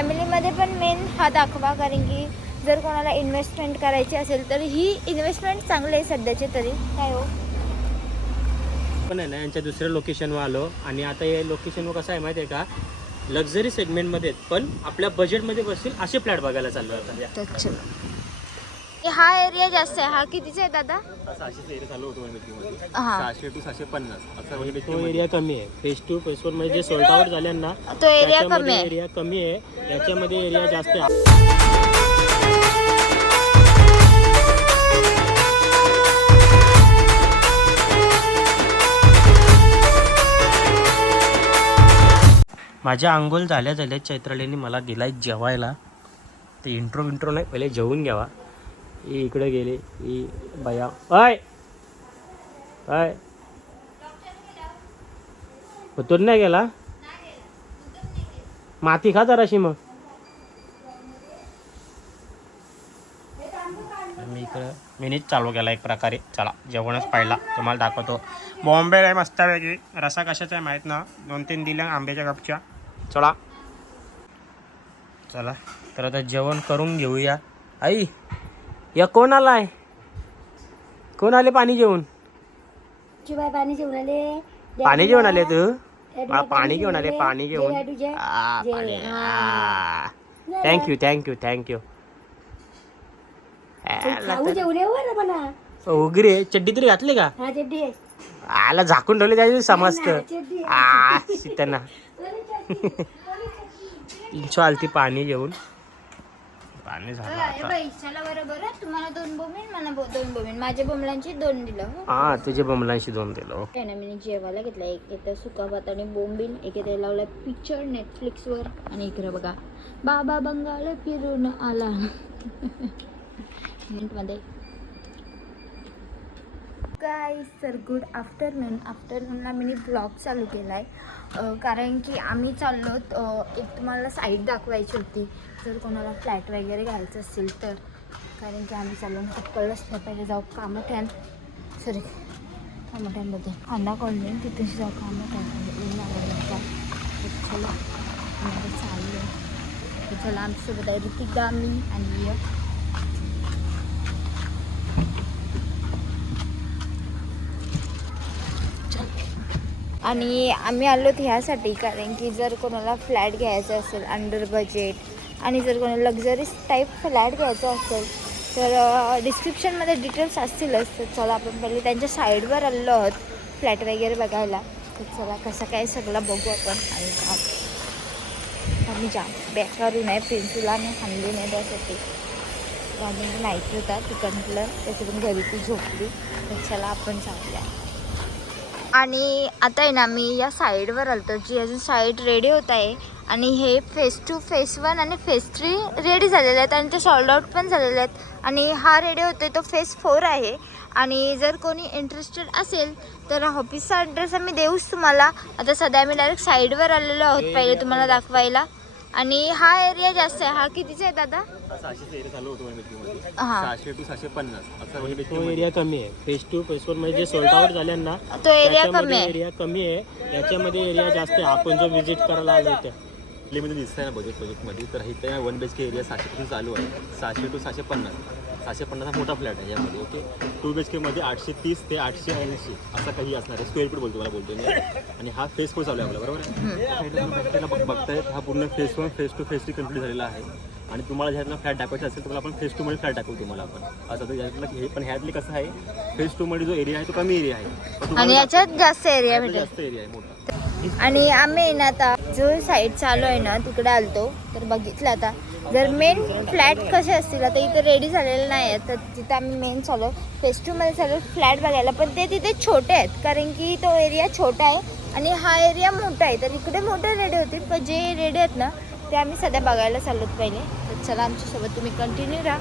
फॅमिलीमध्ये पण मेन हा दाखवा कारण की जर कोणाला इन्व्हेस्टमेंट करायची असेल तर ही इन्व्हेस्टमेंट चांगली आहे सध्याची तरी. काय हो? पण आहे ना यांच्या दुसऱ्या लोकेशनवर आलो आणि आता हे लोकेशनवर कसं आहे माहिती आहे का? लक्झरी सेगमेंटमध्ये आहेत, पण आपल्या बजेटमध्ये बसतील असे फ्लॅट बघायला चाललो आता अच्छा. हा एरिया जास्त आहे. हा कितीचा आहे दादा? सहाशे एरिया चालू होतो वनमितीमध्ये हा. सहाशे टू सहाशे पन्नास. असं तो एरिया कमी आहे. फेज टू फेज वन म्हणजे जे सोल्ड आउट तो एरिया कमी आहे. एरिया कमी आहे. याच्यामध्ये एरिया जास्त आहे. माझ्या आंघोळ झाल्या झाल्या चैत्रालीने मला गेलाय जेवायला. ते इंट्रो विंट्रो नाही पहिले जेवून घ्यावा. ही इकडे गेले ई बया अय अय होतून नाही गेला? माती खा जराशी मग. मी इकडं मिनीच चालू केला एक प्रकारे. चला जेवणच पाहिला. तुम्हाला दाखवतो. बॉम्बे आहे मस्तपैकी रसा कशाचा आहे माहीत ना? दोन तीन दिल्या आंब्याच्या कपच्या. चला. चला. तर आता जेवण करून घेऊया. आई! या कोण आलाय कोण आले पाणी जेवून शिवाय पाणी घेऊन आले. पाणी घेऊन आले तू? मला पाणी घेऊन आले पाणी घेऊन. थँक्यू थँक्यू थँक्यू जेवण उगरे चड्डी तरी घातली का. आला झाकून ठेवले त्याची समजत आ त्यांना चालती पाणी घेऊन. पाणी झालं आता. बाई चला बरं बरं. तुम्हाला दोन बोमीन मला बो- दोन बोमीन माझ्या बोमलांची दोन दिलं हो. हा तुझ्या बमलांशी दोन दिलो काय ना मी जेवायला घेतला. एक येतं सुका भात आणि बोंबील एक येतं लावला पिक्चर नेटफ्लिक्सवर आणि इकडे बघा बाबा बंगाल फिरून आला. मध्ये. काय सर गुड आफ्टरनून आफ्टरनूनला मी ब्लॉग चालू केला आहे कारण की आम्ही चाललो एक तुम्हाला साईट दाखवायची होती. जर कोणाला फ्लॅट वगैरे घ्यायचं असेल तर. कारण की आम्ही चाललो ना कळलंच नाही पहिले जाऊ कामठ्यान. सॉरी कामठ्यांमध्ये अंदा कॉलनी तिथे जाऊ कामठ्यान. चला. चाललो चला आमच्यासोबत आहे ऋतिका मी आणि आणि आम्ही आलो ह्यासाठी कारण की जर कोणाला फ्लॅट घ्यायचा असेल अंडर बजेट आणि जर कोणाला लक्झरीज टाईप फ्लॅट घ्यायचा असेल तर डिस्क्रिप्शनमध्ये डिटेल्स असतीलच. तर चला आपण पहिले त्यांच्या साईडवर आलेलो आहोत फ्लॅट वगैरे बघायला. तर चला कसं काय सगळं बघू आपण. आणि आम्ही जाम बॅकवरून आहे प्रिन्सिला आणि हाणली नाही त्यासाठी गाडी नाईट होता तिकडलं त्याच्यातून घरी ती झोपली. तर चला आपण जाऊया. आणि आता आहे ना मी या साईडवर आलतो जी अजून साईड रेडी होत आहे. आणि हे फेस टू फेस वन आणि फेस थ्री रेडी झालेले आहेत आणि ते सॉल्ड आउट पण झालेले आहेत. आणि हा रेडी होतोय तो फेस फोर आहे. आणि जर कोणी इंटरेस्टेड असेल तर ऑफिसचा ॲड्रेस आम्ही देऊच तुम्हाला. आता सध्या आम्ही डायरेक्ट साईडवर आलेलो आहोत पहिले तुम्हाला दाखवायला. आणि हा एरिया जास्त आहे. हा कितीचा आहे दादा? सहाशे एरिया चालू होतो वनमितीमध्ये हां. सहाशे टू सहाशे पन्नास. असं तो एरिया कमी आहे. फेज टू फेज वन म्हणजे जे सोल्ड आउट झाले ना तो एरिया कमी आहे. एरिया कमी आहे. याच्यामध्ये एरिया जास्त आहे. आपण जो व्हिजिट करायला आलो इथे. मध्ये दिसतंय ना बजेट बजेटमध्ये तर इथे one B H K area सहाशे टू चालू आहे. सहाशे टू सहाशे पन्नास. सहाशे पन्नास मोठा फ्लॅट आहे यामध्ये ओके? टू बी एच केमध्ये आठशे तीस ते आठशे ऐंशी असं काही असणार आहे. स्क्वेअर फीट बोलतो मला बोलतो मी. आणि हा फेस फोर चालू आहे आपला बरोबर आहे? त्याला बघ बघतायत हा पूर्ण phase one phase two phase three complete झालेला आहे. आणि तुम्हाला ह्यातला फ्लॅट दाखवायचा असेल तर आपण फेस टूमध्ये फ्लॅट दाखवू तुम्हाला आपण. असं तर यातलं हे पण ह्यातली कसं आहे फेस टूमध्ये जो एरिया आहे तो कमी एरिया आहे. तुम्हाला आणि याच्यात जास्त एरिया भेटेल. जास्त एरिया आहे मोठा. आणि आम्ही ना आता जो साईड चालू आहे ना तिकडे आलतो. तर बघितलं आता. जर मेन फ्लॅट कसे असतील आता इथे रेडी झालेले नाही आहेत तर तिथं आम्ही मेन चालू फेस चालू फ्लॅट बघायला पण ते तिथे छोटे आहेत कारण की तो एरिया छोटा आहे आणि हा एरिया मोठा आहे. तर इकडे मोठे रेडी होतील पण जे रेडी आहेत ना ते आम्ही सध्या बघायला चाललोत पहिले. तर चला आमच्यासोबत तुम्ही कंटिन्यू राहा.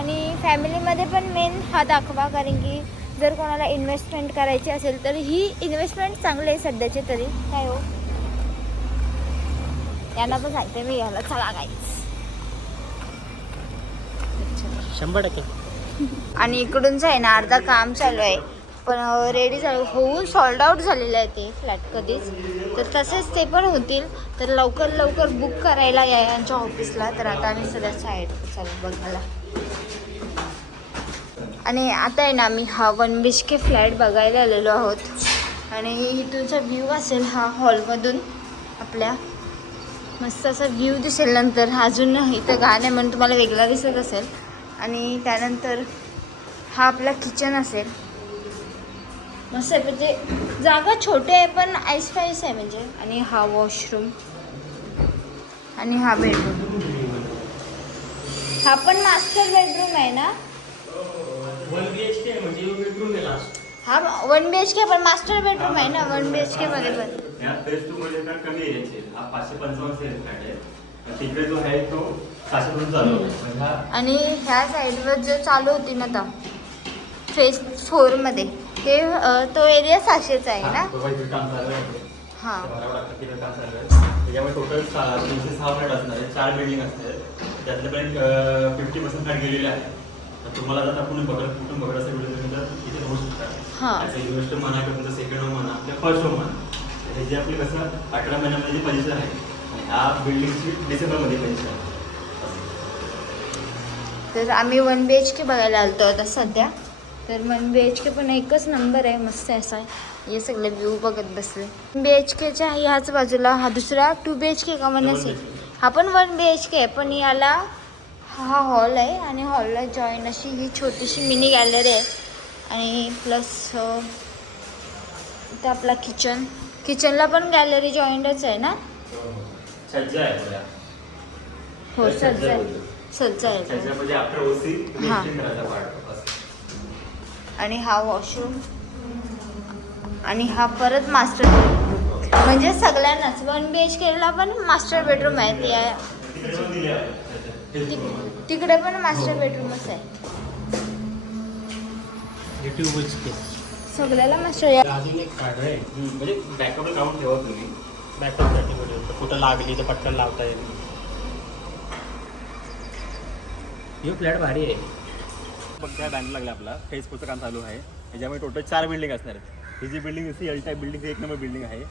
आणि फॅमिलीमध्ये पण मेन हा दाखवा कारण की जर कोणाला इन्व्हेस्टमेंट करायची असेल तर ही इन्व्हेस्टमेंट चांगली आहे सध्याची तरी. काय हो? यांना पण सांगते मी याला चला गाईच शंभर टक्के. आणि इकडूनच आहे ना अर्धा काम चालू आहे. पण रेडी झालं होऊन सॉल्ड आउट झालेलं आहे ते फ्लॅट कधीच. तर तसेच ते पण होतील. तर लवकर लवकर बुक करायला या यांच्या ऑफिसला तर आता आम्ही सगळ्या साईड चालू बघायला. आणि आता आहे ना आम्ही हा one B H K flat बघायला आलेलो आहोत. आणि इथूनचा व्ह्यू असेल हा हॉलमधून आपल्या मस्त असा व्ह्यू दिसेल नंतर. अजून इथं गाणं आहे म्हणून तुम्हाला वेगळा दिसत असेल. आणि त्यानंतर हा आपला किचन असेल. मस्त आहे म्हणजे जागा छोटी आहे पण आईस पाईस आहे म्हणजे. आणि हा वॉशरूम आणि हा बेडरूम हा पण मास्टर बेडरूम आहे ना? वन बी एच के म्हणजे बेडरूम आहे लास्ट हा वन बी एच के पण मास्टर बेडरूम आहे ना वन बी एच के मध्ये पण या फेज टू मध्ये तर कमी एरियाचे हा पाचशे पंचावन्न सेल फ्लॅट आहे आणि तिकडे जो आहे तो सहाशे चालू आहे आणि ह्या साईडवर जो चालू होती ना आता फेज फोरमध्ये ते अं, तो एरिया सहाशेचा आहे ना? तो काम चालू आहे इकडे. हां. ते काम चालू आहे. त्याच्यामुळे टोटल तीनशे सहा फ्लॅट असणार चार बिल्डिंग असणार आहे त्यातल्यापर्यंत फिफ्टी पर्सेंट फ्लॅट गेलेले आहे तर तुम्हाला जर आपण बघत कुठून बघत असेल व्हिडिओ तुम्ही तर इथे शकता. हां. त्याचं म्हणा किंवा तुमचं सेकंड होम म्हणा किंवा फर्स्ट होम म्हणा. हे जे आपली कसं अठरा महिन्यामध्ये जी आहे ह्या बिल्डिंगची डिसेंबरमध्ये आहे तर आम्ही वन बी एच के बघायला आलतो आता सध्या. तर वन बी एच के पण एकच नंबर आहे मस्त असा. आहे हे सगळे व्ह्यू बघत बसले. बी एच केच्या ह्याच बाजूला हा दुसरा टू बी एच के का नसेल हा पण वन बी एच के आहे पण याला हा हॉल आहे आणि हॉलला जॉईन अशी ही छोटीशी मिनी गॅलरी आहे. आणि प्लस इथं आपला किचन. किचनला पण गॅलरी जॉईंटच आहे ना. हो सज्जा आहे. सज्जा आहे. ओसी हां. आणि हा वॉशरूम. आणि हा परत मास्टर बेडरूम. म्हणजे सगळ्यांनाच. वन बी एच केला पण मास्टर बेडरूम आहे. ते आहे. तिकडे पण हे मास्टर बेडरूमच आहे सगळ्याला मास्टर अजून एक आहे. म्हणजे बॅकअपला काढून ठेवा तुम्ही. बॅकअपसाठी म्हणजे कुठं लागली तर पटकन लावता येईल. हे फ्लॅट भारी आहे. बघ त्या बँक लागला आपला. फेस काम चालू आहे. त्याच्यामुळे टोटल चार बिल्डिंग असणार आहेत. ही जी बिल्डिंग असते एल टाईप बिल्डिंग एक नंबर बिल्डिंग आहे.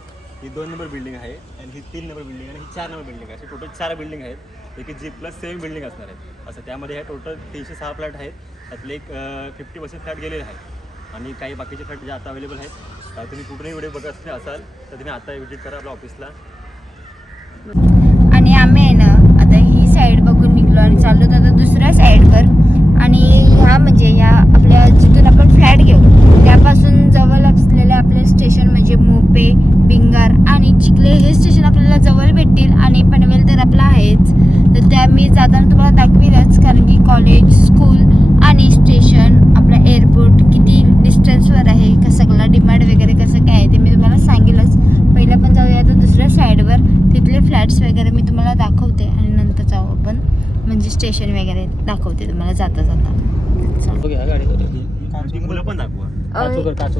ही दोन नंबर बिल्डिंग आहे. आणि ही तीन नंबर बिल्डिंग आहे. आणि ही चार नंबर बिल्डिंग आहे. असे टोटल चार बिल्डिंग आहेत. एक जी प्लस सेम बिल्डिंग असणार आहे. असं त्यामध्ये ह्या टोटल तीनशे सहा फ्लॅट आहेत. त्यातले एक फिफ्टी पर्सेंट फ्लॅट गेलेले आहेत. आणि काही बाकीचे फ्लॅट जे आता अवेलेबल आहेत तुम्ही कुठेही व्हिडिओ बघत असले असाल तर तुम्ही आता व्हिजिट करा आपल्या ऑफिसला आणि आम्ही आहे ना आता ही साईड बघून निघलो आणि चाललो तर आता दुसऱ्या साईडवर आणि ह्या म्हणजे ह्या आपल्या जिथून आपण फ्लॅट घेऊ त्यापासून जवळ असलेले आपले स्टेशन म्हणजे मोपे बिंगार आणि चिखले हे स्टेशन आपल्याला जवळ भेटतील आणि पनवेल तर आपला आहेच. तर त्या मी जाताना तुम्हाला दाखवीलच कारण की कॉलेज स्कूल आणि स्टेशन आपला एअरपोर्ट किती डिस्टन्सवर आहे का सगळा डिमांड वगैरे कसं काय आहे ते मी तुम्हाला सांगेलच. पहिलं पण जाऊया आता दुसऱ्या साईडवर तिथले फ्लॅट्स वगैरे मी तुम्हाला दाखवते आणि नंतर जाऊ आपण म्हणजे स्टेशन वगैरे दाखवते तुम्हाला जाता जाता.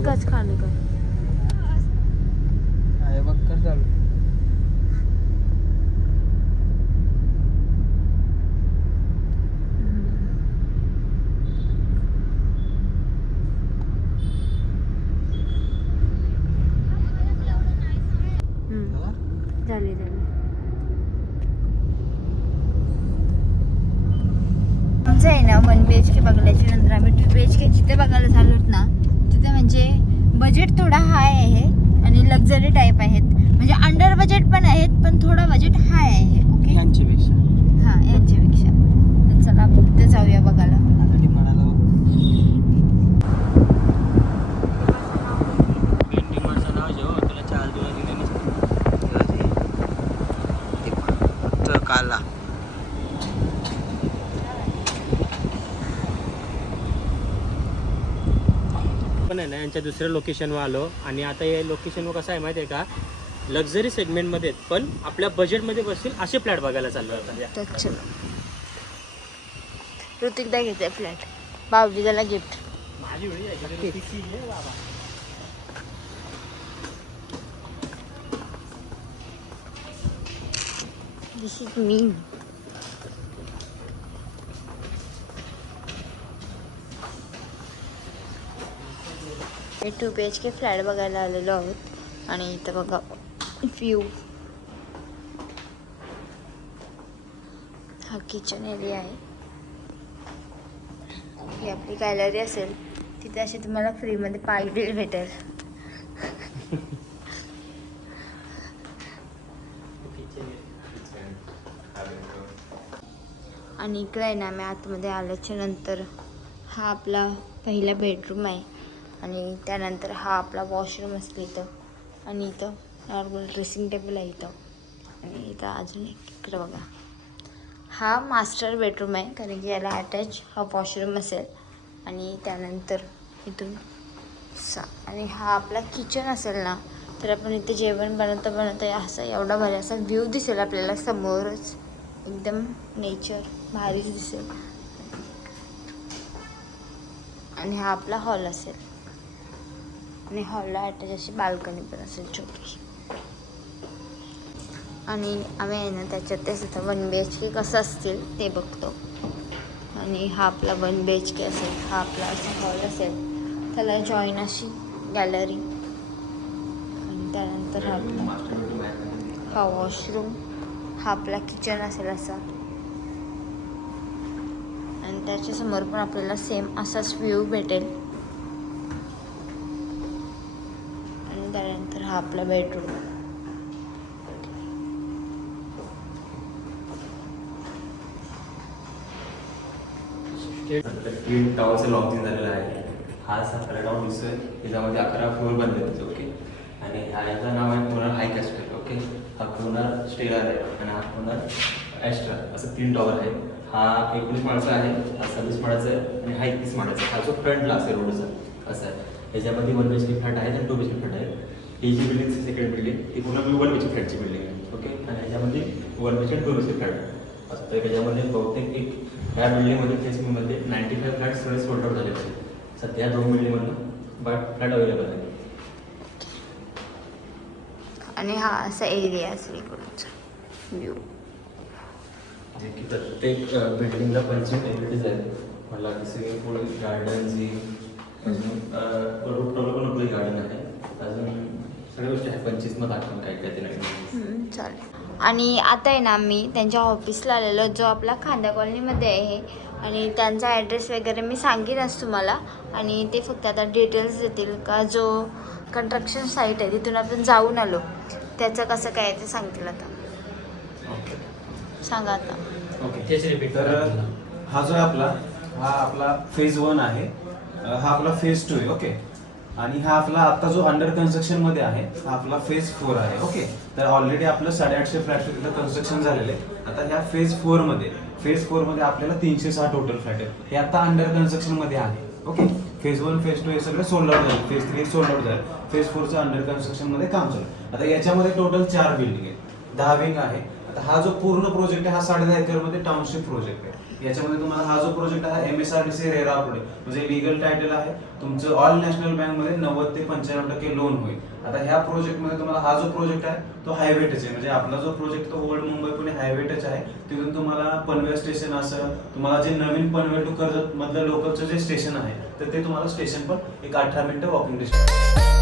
कच खाली कर हम्म. झाली झाली आमचं आहे ना वन बी एच के बघल्याच्या नंतर आम्ही टू बी एच के जिथे बघायला झालोत ना तिथे म्हणजे बजेट थोडा हाय आहे आणि लक्झरी टाईप आहेत. म्हणजे अंडर बजेट पण आहेत पण थोडं बजेट हाय आहे ओके हां यांच्यापेक्षा. तर चला तिथे जाऊया बघायला काला पण आहे ना यांच्या दुसऱ्या लोकेशनवर आलो. आणि आता हे लोकेशनवर कसं आहे माहिती आहे का लक्झरी सेगमेंटमध्ये आहेत, पण आपल्या बजेटमध्ये बसतील असे फ्लॅट बघायला चाललो आता चला ऋतिकदा घेते फ्लॅट बावलीला गिफ्ट माझी वेळी आहे दिस इज मी हे two B H K flat बघायला आलेलो आहोत. आणि इथं बघा व्ह्यू हा किचन एरिया आहे. ही आपली गॅलरी असेल. तिथे अशी तुम्हाला फ्रीमध्ये पायडील भेटेल. आणि इकडे आहे ना मी आतमध्ये आल्याच्यानंतर हा आपला पहिला बेडरूम आहे. आणि त्यानंतर हा आपला वॉशरूम असतो इथं. आणि इथं नॉर्मल ड्रेसिंग टेबल आहे इथं. आणि इथं अजून एक इकडं बघा. हा मास्टर बेडरूम आहे कारण की याला अटॅच हा वॉशरूम असेल. आणि त्यानंतर इथून सा आणि हा आपला किचन असेल ना तर आपण इथे जेवण बनवता बनवता असा एवढा भारी असा व्ह्यू दिसेल आपल्याला समोरच. एकदम नेचर भारीच दिसेल. आणि हा आपला हॉल असेल. आणि हॉलला अटॅच अशी बाल्कनी पण असेल छोटीशी आणि आम्ही आहे ना त्याच्यात तेच आता वन बी एच के कसं असतील ते बघतो आणि हा आपला वन बी एच के असेल हा आपला असा हॉल असेल त्याला जॉईन अशी गॅलरी आणि त्यानंतर हा आपला हा वॉशरूम हा आपला किचन असेल असा आणि त्याच्यासमोर पण आपल्याला सेम असाच व्ह्यू भेटेल आणि त्यानंतर हा आपला बेडरूम ट्विन टॉवरचं लॉन्चिंग झालेलं आहे. हा असा टावर टॉवर दिसतोय. त्याच्यामध्ये अकरा फ्लोअर बनले ओके आणि हा याचं नाव आहे पुनर हाय कॅस्टल ओके हा पुनर स्टेलर आहे आणि हा पुनर ॲस्ट्रा असं तीन टॉवर आहे हा एकोणीस माळचा आहे हा सव्वीस माळाचा आहे आणि हा एकतीस माळाचा आहे. हा जो फ्रंटला असेल रोडचा असं आहे. याच्यामध्ये वन बी फ्लॅट आहे आणि टू बी फ्लॅट आहे. ही जी बिल्डिंग सेकंड बिल्डिंग ती पूर्ण वन बी फ्लॅटची बिल्डिंग आहे. ओके आणि याच्यामध्ये one B two B flat असं तर त्याच्यामध्ये बहुतेक एक या बिल्डिंगमध्ये फेसबुकमध्ये नाईन्टी फाईव्ह फ्लॅट सगळे सोल्ड आउट झालेले आहेत. सध्या दोन बिल्डिंगमधून बट फ्लॅट अवेलेबल आहे आणि हा असा एरिया असेल इकडचा व्ह्यू जे की प्रत्येक बिल्डिंगला पंचवीस ॲक्टिव्हिटीज आहेत. मला स्विमिंग पूल गार्डन जिम अजून रूपटॉपला पण आपली गार्डन आहे. अजून सगळ्या गोष्टी आहेत पंचवीसमध्ये दाखवून काय काय ते नवीन हम्म, चालेल. आणि आता आहे ना मी त्यांच्या ऑफिसला आलेलो जो आपला खांदा कॉलनीमध्ये आहे. आणि त्यांचा ॲड्रेस वगैरे मी सांगेनच तुम्हाला. आणि ते फक्त आता डिटेल्स देतील का जो कन्स्ट्रक्शन साईट आहे तिथून आपण जाऊन आलो. त्याचं कसं काय आहे ते सांगतील आता. सांगा आता. ओके तर हा जो आहे आपला हा आपला फेज वन आहे. अ, हा आपला फेज टू आहे ओके? आणि हा आपला आता जो अंडर कन्स्ट्रक्शनमध्ये आहे हा आपला फेज फोर आहे ओके तर ऑलरेडी आपलं साडेआठशे फ्लॅट तिथं कन्स्ट्रक्शन झालेलं आहे. आता ह्या फेज फोरमध्ये फेज फोरमध्ये आपल्याला तीनशे सहा टोटल फ्लॅट आहेत. हे आता अंडर कन्स्ट्रक्शनमध्ये आहे okay phase one phase two हे सगळं सोल्ड आउट झालं. फेज थ्री सोल्ड आउट झालं. फेज फोरचं अंडर कन्स्ट्रक्शनमध्ये काम चालू आहे. आता याच्यामध्ये टोटल चार बिल्डिंग आहेत. दहा विंग आहे. आता हा जो पूर्ण प्रोजेक्ट आहे हा साडे दहा एकरमध्ये टाउनशिप प्रोजेक्ट आहे. याच्यामध्ये तुम्हाला हा जो प्रोजेक्ट आहे M S R D C RERA पुढे म्हणजे लिगल टायटल आहे. तुमचं ऑल नॅशनल बँकमध्ये नव्वद ते पंच्याण्णव टक्के लोन होईल. आता ह्या प्रोजेक्टमध्ये तुम्हाला हा जो प्रोजेक्ट आहे तो हायवे टच आहे. म्हणजे आपला जो प्रोजेक्ट तो old Mumbai Pune highway touch आहे. तिथून तुम्हाला पनवेल स्टेशन असं तुम्हाला जे नवीन पनवेल टू कर्जत मधलं लोकलचं जे स्टेशन आहे तर ते तुम्हाला स्टेशन पण एक अठरा मिनिटं वॉकिंग डिस्टन्स